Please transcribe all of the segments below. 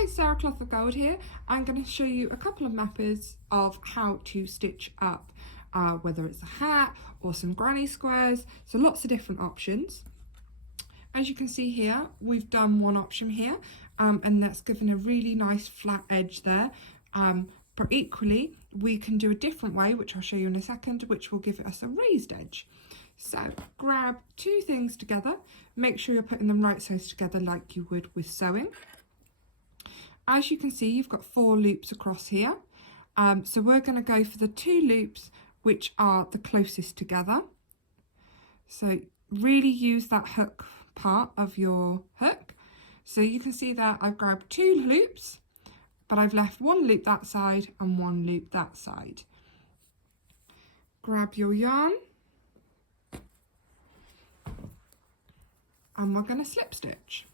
Hi, Sarah Cloth of Gold here. I'm going to show you a couple of methods of how to stitch up, whether it's a hat or some granny squares, so lots of different options. As you can see here, we've done one option here, and that's given a really nice flat edge there. But equally, we can do a different way, which I'll show you in a second, which will give us a raised edge. So grab two things together, make sure you're putting them right sides together like you would with sewing. As you can see, you've got 4 loops across here. So we're going to go for the 2 loops which are the closest together. So really use that hook part of your hook. So you can see that I've grabbed 2 loops, but I've left 1 loop that side and 1 loop that side. Grab your yarn and we're going to slip stitch.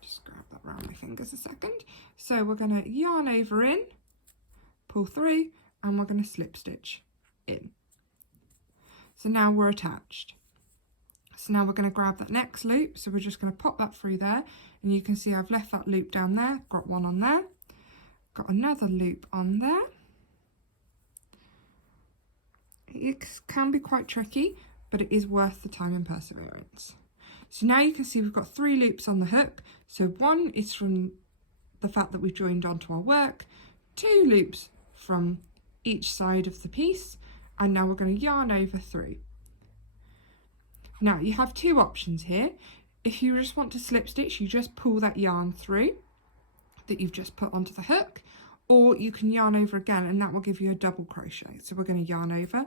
Just grab that around my fingers a second. So we're going to yarn over in, pull through, and we're going to slip stitch in. So now we're attached. So now we're going to grab that next loop. So we're just going to pop that through there, and you can see I've left that loop down there, got one on there, got another loop on there. It can be quite tricky, but it is worth the time and perseverance. So now you can see we've got 3 loops on the hook. So 1 is from the fact that we've joined onto our work, 2 loops from each side of the piece, and now we're going to yarn over through. Now you have 2 options here. If you just want to slip stitch, you just pull that yarn through that you've just put onto the hook, or you can yarn over again and that will give you a double crochet. So we're going to yarn over.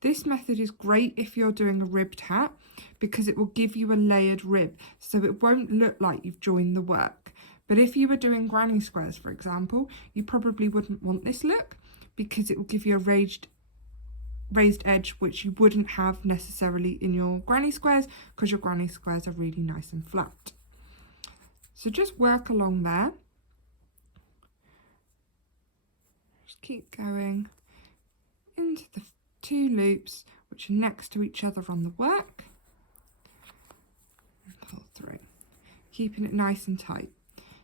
This method is great if you're doing a ribbed hat because it will give you a layered rib, so it won't look like you've joined the work. But if you were doing granny squares, for example, you probably wouldn't want this look because it will give you a raised edge, which you wouldn't have necessarily in your granny squares because your granny squares are really nice and flat. So just work along there. Just keep going into the 2 loops which are next to each other on the work and pull through, keeping it nice and tight.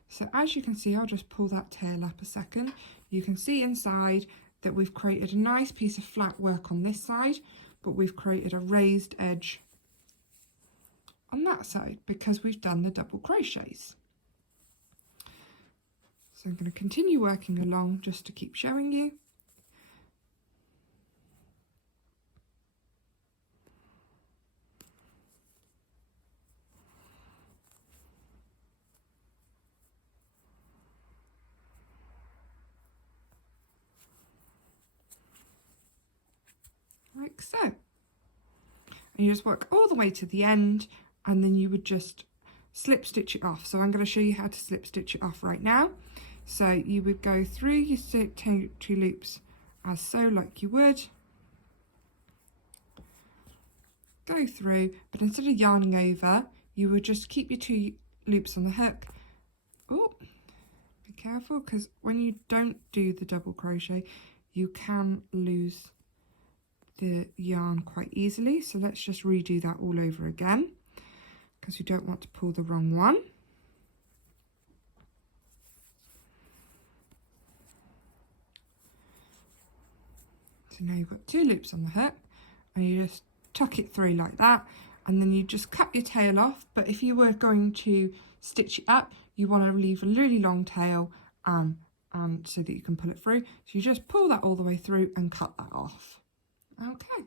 So as you can see, I'll just pull that tail up a second. You can see inside that we've created a nice piece of flat work on this side, but we've created a raised edge on that side because we've done the double crochets. So I'm going to continue working along just to keep showing you. Like so. And you just work all the way to the end, and then you would just slip stitch it off. So I'm going to show you how to slip stitch it off right now. So you would go through your 2 loops as so, like you would. Go through, but instead of yarning over, you would just keep your 2 loops on the hook. Oh, be careful, because when you don't do the double crochet, you can lose the yarn quite easily. So let's just redo that all over again because you don't want to pull the wrong one. So now you've got 2 loops on the hook and you just tuck it through like that, and then you just cut your tail off. But if you were going to stitch it up, you want to leave a really long tail and so that you can pull it through. So you just pull that all the way through and cut that off. Okay.